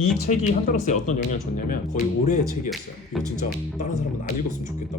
이 책이 한다로스에 어떤 영향을 줬냐면 거의 올해의 책이었어요. 이거 진짜 다른 사람은 안 읽었으면 좋겠다.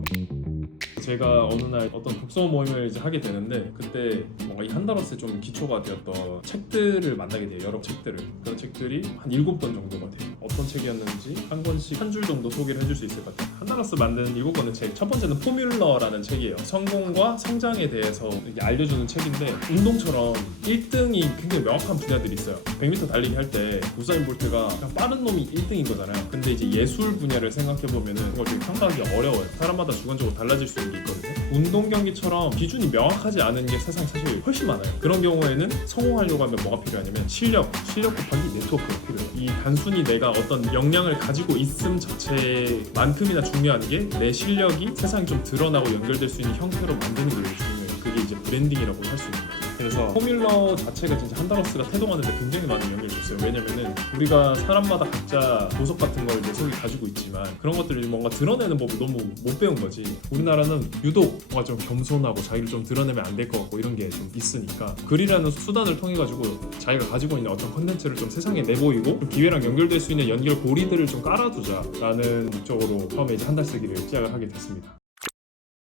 제가 어느 날 어떤 독서 모임을 이제 하게 되는데 그때 뭔가 이 한다로스에 좀 기초가 되었던 책들을 만나게 돼요. 여러 책들을. 그런 책들이 한 7권 정도가 돼요. 어떤 책이었는지 한 권씩 한 줄 정도 소개를 해줄 수 있을 것 같아요. 한다로스 만든 7권의 책. 첫 번째는 포뮬러라는 책이에요. 성공과 성장에 대해서 이렇게 알려주는 책인데 운동처럼 1등이 굉장히 명확한 분야들이 있어요. 100m 달리기 할 때 우사인 볼트가 그냥 빠른 놈이 1등인 거잖아요. 근데 이제 예술 분야를 생각해보면은 그걸 되게 평가하기 어려워요. 사람마다 주관적으로 달라질 수 있는 게 있거든요. 운동 경기처럼 기준이 명확하지 않은 게 세상에 사실 훨씬 많아요. 그런 경우에는 성공하려고 하면 뭐가 필요하냐면 실력 곱하기 네트워크가 필요해요. 이 단순히 내가 어떤 역량을 가지고 있음 자체만큼이나 중요한 게 내 실력이 세상에 좀 드러나고 연결될 수 있는 형태로 만드는 게 중요해요. 그게 이제 브랜딩이라고 할 수 있는 거죠. 그래서 포뮬러 자체가 진짜 한다로스가 태동하는데 굉장히 많은 영향을 줬어요. 왜냐면은 우리가 사람마다 각자 보석 같은 걸 내 속에 가지고 있지만 그런 것들을 뭔가 드러내는 법을 너무 못 배운 거지. 우리나라는 유독 뭔가 좀 겸손하고 자기를 좀 드러내면 안 될 것 같고 이런 게 좀 있으니까 글이라는 수단을 통해 가지고 자기가 가지고 있는 어떤 컨텐츠를 좀 세상에 내보이고 좀 기회랑 연결될 수 있는 연결 고리들을 좀 깔아두자라는 목적으로 처음에 이제 한 달 쓰기를 시작을 하게 됐습니다.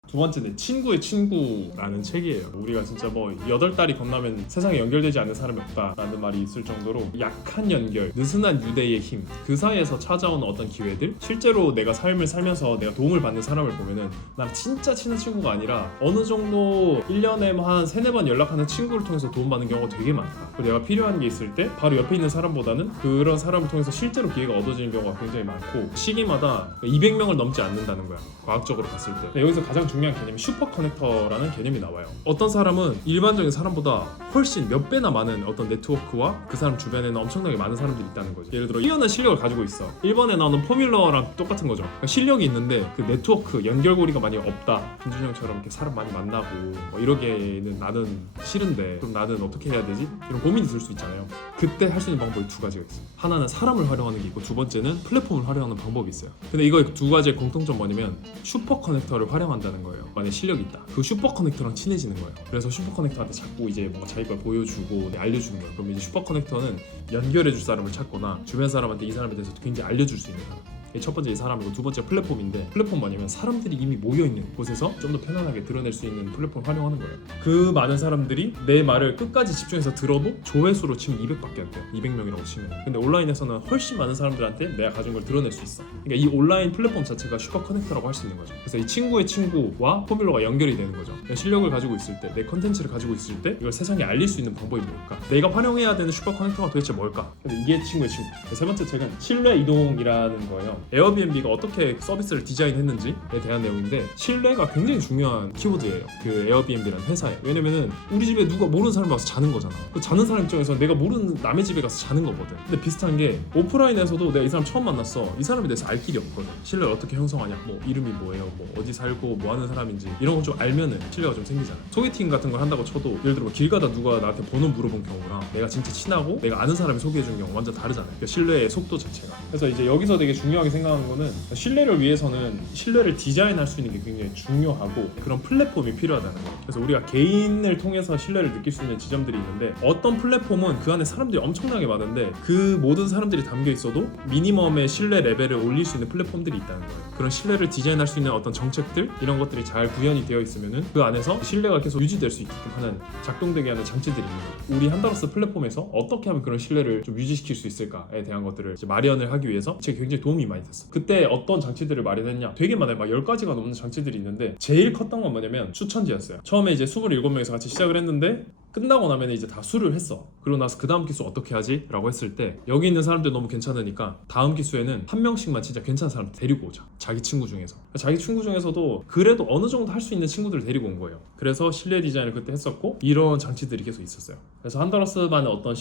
두 번째는 친구의 친구라는 책이에요. 우리가 진짜 뭐 8달이 건너면 세상에 연결되지 않는 사람이 없다라는 말이 있을 정도로 약한 연결, 느슨한 유대의 힘, 그 사이에서 찾아오는 어떤 기회들, 실제로 내가 삶을 살면서 내가 도움을 받는 사람을 보면은 난 진짜 친한 친구가 아니라 어느 정도 1년에 한 3-4번 연락하는 친구를 통해서 도움받는 경우가 되게 많다. 그리고 내가 필요한 게 있을 때 바로 옆에 있는 사람보다는 그런 사람을 통해서 실제로 기회가 얻어지는 경우가 굉장히 많고 시기마다 200명을 넘지 않는다는 거야. 과학적으로 봤을 때. 근데 여기서 가장 중요한 개념이 슈퍼 커넥터라는 개념이 나와요. 어떤 사람은 일반적인 사람보다 훨씬 몇 배나 많은 어떤 네트워크와 그 사람 주변에는 엄청나게 많은 사람들이 있다는 거죠. 예를 들어 뛰어난 실력을 가지고 있어. 1번에 나오는 포뮬러랑 똑같은 거죠. 그러니까 실력이 있는데 그 네트워크, 연결고리가 많이 없다. 김준영처럼 이렇게 사람 많이 만나고 뭐 이러기에는 나는 싫은데 그럼 나는 어떻게 해야 되지? 이런 고민이 들 수 있잖아요. 그때 할 수 있는 방법이 2가지가 있어요. 하나는 사람을 활용하는 게 있고 두 번째는 플랫폼을 활용하는 방법이 있어요. 근데 이거의 2가지의 공통점 뭐냐면 슈퍼 커넥터를 활용한다는 거예요. 만약에 실력이 있다. 그 슈퍼 커넥터랑 친해지는 거예요. 그래서 슈퍼 커넥터한테 자꾸 이제 뭔가 자기 걸 보여주고 알려주는 거예요. 그럼 이제 슈퍼 커넥터는 연결해줄 사람을 찾거나 주변 사람한테 이 사람에 대해서 굉장히 알려줄 수 있는 사람. 첫 번째 이 사람이고 두 번째 플랫폼인데 플랫폼 뭐냐면 사람들이 이미 모여있는 곳에서 좀 더 편안하게 드러낼 수 있는 플랫폼 활용하는 거예요. 그 많은 사람들이 내 말을 끝까지 집중해서 들어도 조회수로 치면 200밖에 안 돼요. 200명이라고 치면. 근데 온라인에서는 훨씬 많은 사람들한테 내가 가진 걸 드러낼 수 있어. 그러니까 이 온라인 플랫폼 자체가 슈퍼 커넥터라고 할 수 있는 거죠. 그래서 이 친구의 친구와 포뮬러가 연결이 되는 거죠. 그러니까 실력을 가지고 있을 때, 내 컨텐츠를 가지고 있을 때 이걸 세상에 알릴 수 있는 방법이 뭘까? 내가 활용해야 되는 슈퍼 커넥터가 도대체 뭘까? 근데 이게 친구의 친구. 세 번째 책은 신뢰 이동이라는 거예요. 에어비앤비가 어떻게 서비스를 디자인했는지에 대한 내용인데 신뢰가 굉장히 중요한 키워드예요. 그 에어비앤비라는 회사에. 왜냐면은 우리 집에 누가 모르는 사람이 와서 자는 거잖아. 그 자는 사람 입장에서 내가 모르는 남의 집에 가서 자는 거거든. 근데 비슷한 게 오프라인에서도 내가 이 사람 처음 만났어. 이 사람에 대해서 알 길이 없거든. 신뢰를 어떻게 형성하냐. 뭐 이름이 뭐예요. 뭐 어디 살고 뭐 하는 사람인지 이런 거 좀 알면은 신뢰가 좀 생기잖아. 소개팅 같은 걸 한다고 쳐도 예를 들어 길 가다 누가 나한테 번호 물어본 경우랑 내가 진짜 친하고 내가 아는 사람이 소개해준 경우 완전 다르잖아요. 그러니까 신뢰의 속도 자체가. 그래서 이제 여기서 되게 중요하게 생각하는 거는 신뢰를 위해서는 신뢰를 디자인할 수 있는 게 굉장히 중요하고 그런 플랫폼이 필요하다는 거예요. 그래서 우리가 개인을 통해서 신뢰를 느낄 수 있는 지점들이 있는데 어떤 플랫폼은 그 안에 사람들이 엄청나게 많은데 그 모든 사람들이 담겨 있어도 미니멈의 신뢰 레벨을 올릴 수 있는 플랫폼들이 있다는 거예요. 그런 신뢰를 디자인할 수 있는 어떤 정책들 이런 것들이 잘 구현이 되어 있으면은 그 안에서 신뢰가 계속 유지될 수 있게끔 하는 작동되게 하는 장치들이 있는 거예요. 우리 한다로스 플랫폼에서 어떻게 하면 그런 신뢰를 좀 유지시킬 수 있을까에 대한 것들을 이제 마련을 하기 위해서 제가 굉장히 도움이 많이 됐어요. 그때 어떤 장치들을 마련했냐? 되게 많아요. 막 10가지가 넘는 장치들이 있는데 제일 컸던 건 뭐냐면 추천지였어요. 처음에 이제 27명이서 같이 시작을 했는데 끝나고 나면 이제 다 수를 했어. 그러고 나서 그 다음 기수 어떻게 하지? 라고 했을 때 여기 있는 사람들 너무 괜찮으니까 다음 기수에는 한 명씩만 진짜 괜찮은 사람 데리고 오자. 자기 친구 중에서. 자기 친구 중에서도 그래도 어느 정도 할 수 있는 친구들을 데리고 온 거예요. 그래서 신뢰 디자인을 그때 했었고 이런 장치들이 계속 있었어요. 그래서 한다로스만의 어떤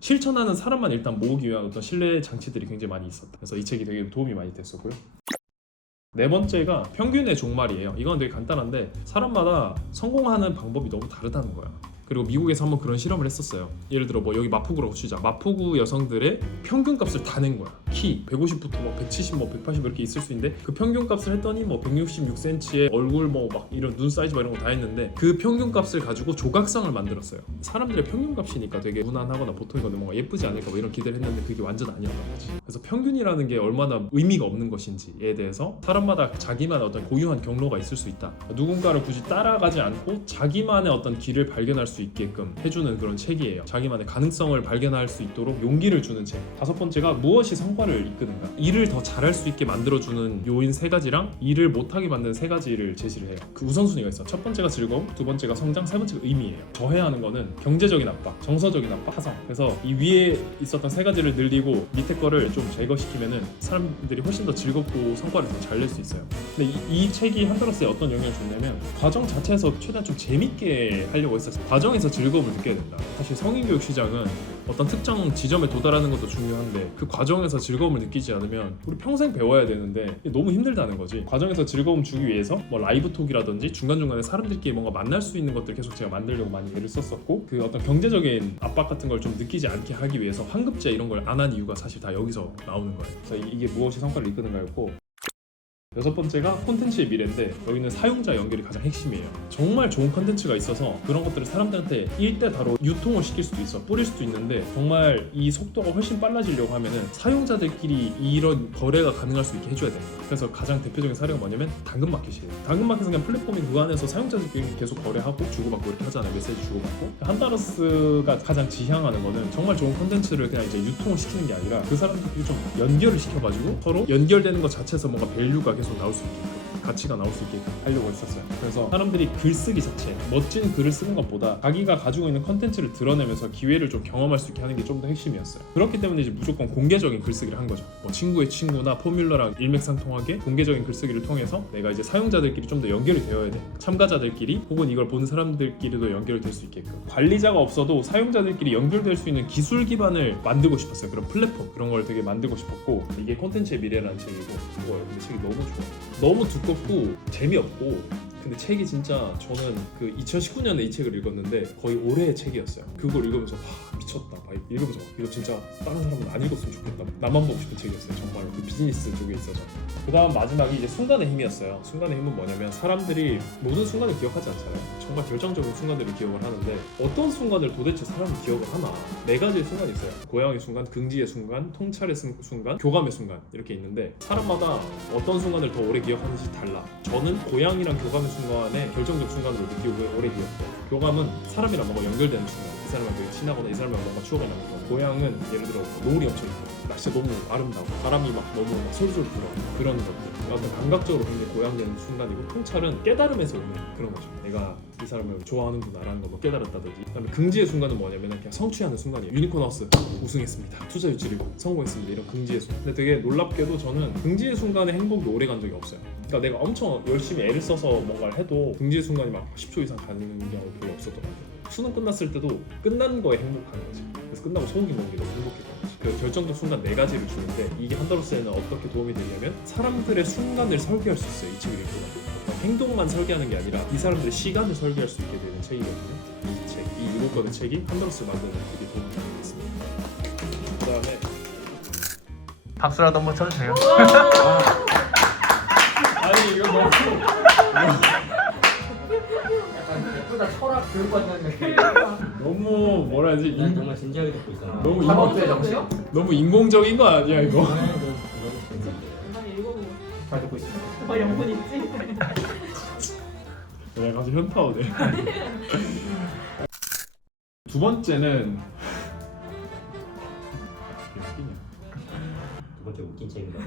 실천하는 사람만 일단 모으기 위한 어떤 신뢰 장치들이 굉장히 많이 있었다. 그래서 이 책이 되게 도움이 많이 됐었고요. 네 번째가 평균의 종말이에요. 이건 되게 간단한데 사람마다 성공하는 방법이 너무 다르다는 거야. 그리고 미국에서 한번 그런 실험을 했었어요. 예를 들어 뭐 여기 마포구라고 치자. 마포구 여성들의 평균값을 다 낸 거야. 키 150부터 뭐 170, 뭐 180 이렇게 있을 수 있는데 그 평균값을 했더니 뭐 166cm에 얼굴 뭐 막 이런 눈 사이즈 뭐 이런 거 다 했는데 그 평균값을 가지고 조각상을 만들었어요. 사람들의 평균값이니까 되게 무난하거나 보통 이거는 뭔가 예쁘지 않을까 뭐 이런 기대를 했는데 그게 완전 아니었던 거지. 그래서 평균이라는 게 얼마나 의미가 없는 것인지에 대해서 사람마다 자기만의 어떤 고유한 경로가 있을 수 있다. 누군가를 굳이 따라가지 않고 자기만의 어떤 길을 발견할 수 있게끔 해주는 그런 책이에요. 자기만의 가능성을 발견할 수 있도록 용기를 주는 책. 다섯 번째가 무엇이 성과를 이끄는가. 일을 더 잘할 수 있게 만들어주는 요인 3가지랑 일을 못하게 만드는 3가지를 제시를 해요. 그 우선순위가 있어. 첫 번째가 즐거움, 두 번째가 성장, 세 번째가 의미예요. 저해야 하는 거는 경제적인 압박, 정서적인 압박, 타성. 그래서 이 위에 있었던 3가지를 늘리고 밑에 거를 좀 제거시키면은 사람들이 훨씬 더 즐겁고 성과를 더 잘 낼 수 있어요. 근데 이 책이 한더러스에 어떤 영향을 줬냐면 과정 자체에서 최대한 좀 재밌게 하려고 했었어요. 과정에서 즐거움을 느껴야 된다. 사실 성인교육 시장은 어떤 특정 지점에 도달하는 것도 중요한데 그 과정에서 즐거움을 느끼지 않으면 우리 평생 배워야 되는데 너무 힘들다는 거지. 과정에서 즐거움 주기 위해서 뭐 라이브 톡이라든지 중간중간에 사람들끼리 뭔가 만날 수 있는 것들 계속 제가 만들려고 많이 애를 썼었고 그 어떤 경제적인 압박 같은 걸 좀 느끼지 않게 하기 위해서 환급제 이런 걸 안 한 이유가 사실 다 여기서 나오는 거예요. 그래서 이게 무엇이 성과를 이끄는가였고, 여섯 번째가 콘텐츠의 미래인데 여기는 사용자 연결이 가장 핵심이에요. 정말 좋은 콘텐츠가 있어서 그런 것들을 사람들한테 일대다로 유통을 시킬 수도 있어, 뿌릴 수도 있는데 정말 이 속도가 훨씬 빨라지려고 하면은 사용자들끼리 이런 거래가 가능할 수 있게 해줘야 됩니다. 그래서 가장 대표적인 사례가 뭐냐면 당근마켓이에요. 당근마켓은 그냥 플랫폼이 그 안에서 사용자들끼리 계속 거래하고 주고받고 이렇게 하잖아요. 메시지 주고받고. 한다러스가 가장 지향하는 거는 정말 좋은 콘텐츠를 그냥 이제 유통을 시키는 게 아니라 그 사람들끼리 좀 연결을 시켜가지고 서로 연결되는 것 자체에서 뭔가 밸류가 계속 나올 수 있게끔, 가치가 나올 수 있게끔 하려고 했었어요. 그래서 사람들이 글쓰기 자체, 멋진 글을 쓰는 것보다 자기가 가지고 있는 컨텐츠를 드러내면서 기회를 좀 경험할 수 있게 하는 게 좀 더 핵심이었어요. 그렇기 때문에 이제 무조건 공개적인 글쓰기를 한 거죠. 뭐 친구의 친구나 포뮬러랑 일맥상통하게 공개적인 글쓰기를 통해서 내가 이제 사용자들끼리 좀 더 연결이 되어야 돼. 참가자들끼리 혹은 이걸 보는 사람들끼리도 연결이 될 수 있게끔. 관리자가 없어도 사용자들끼리 연결될 수 있는 기술 기반을 만들고 싶었어요. 그런 플랫폼, 그런 걸 되게 만들고 싶었고, 이게 콘텐츠의 미래라는 책이고, 근데 책이 너무 좋아. 너무 두껍고 재미없고, 근데 책이 진짜, 저는 그 2019년에 이 책을 읽었는데 거의 올해의 책이었어요. 그걸 읽으면서 와 미쳤다. 읽으면서 이거 진짜 다른 사람은 안 읽었으면 좋겠다. 나만 보고 싶은 책이었어요. 정말 그 비즈니스 쪽에 있어서. 그 다음 마지막이 이제 순간의 힘이었어요. 순간의 힘은 뭐냐면 사람들이 모든 순간을 기억하지 않잖아요. 정말 결정적인 순간들을 기억을 하는데 어떤 순간을 도대체 사람이 기억을 하나. 4가지의 순간이 있어요. 고향의 순간, 긍지의 순간, 통찰의 순간, 교감의 순간 이렇게 있는데 사람마다 어떤 순간을 더 오래 기억하는지 달라. 저는 고향이랑 교감의 순간에 결정적 순간으로 느끼고 오래 기억해요. 교감은 사람이랑 뭔가 연결되는 순간, 이 사람이랑 되게 친하거나 이 사람이랑 뭔가 추억이 나는 거. 고향은 예를 들어 노을이 엄청 있고 날씨가 너무 아름다워, 바람이 막 너무 막 솔솔 불어, 그런 것들 어떤 감각적으로 굉장히 고양되는 순간이고, 통찰은 깨달음에서 오는 그런 거죠. 내가 이 사람을 좋아하는구나라는 걸 뭐 깨달았다든지. 그다음에 긍지의 순간은 뭐냐면 그냥 성취하는 순간이에요. 유니콘 하우스 우승했습니다, 투자 유치를 성공했습니다, 이런 긍지의 순간. 근데 되게 놀랍게도 저는 긍지의 순간에 행복이 오래 간 적이 없어요. 그러니까 내가 엄청 열심히 애를 써서 뭔가를 해도 긍지의 순간이 막 10초 이상 가는 경우 별로 없었던 것 같아요. 수능 끝났을 때도 끝난 거에 행복한 거지. 그래서 끝나고 소고기 먹는 게 너무 행복했던 거지. 그 결정적 순간 4가지를 주는데 이게 한더러스에는 어떻게 도움이 되냐면 사람들의 순간을 설계할 수 있어요. 이 책을 읽고 행동만 설계하는 게 아니라 이 사람들의 시간을 설계할 수 있게 되는 책이거든요. 이 책, 이 7권의 책이 한더러스를 만드는 되게 도움이 되겠습니다. 그 다음에 박수라도 한번 쳐주세요. 아니 이거 너무 예쁘다. 철학 교육받는 느낌. 너무 뭐라 해야지, 난 정말 진지하게 듣고 있잖아. 너무 산업의 정신. 너무 인공적인 거 아니야 이거? 아니 읽어보고 잘 듣고 있습니다. 영혼 있지? 내가 가서 현타 오네. 두 번째는 두 번째 웃긴 책인가?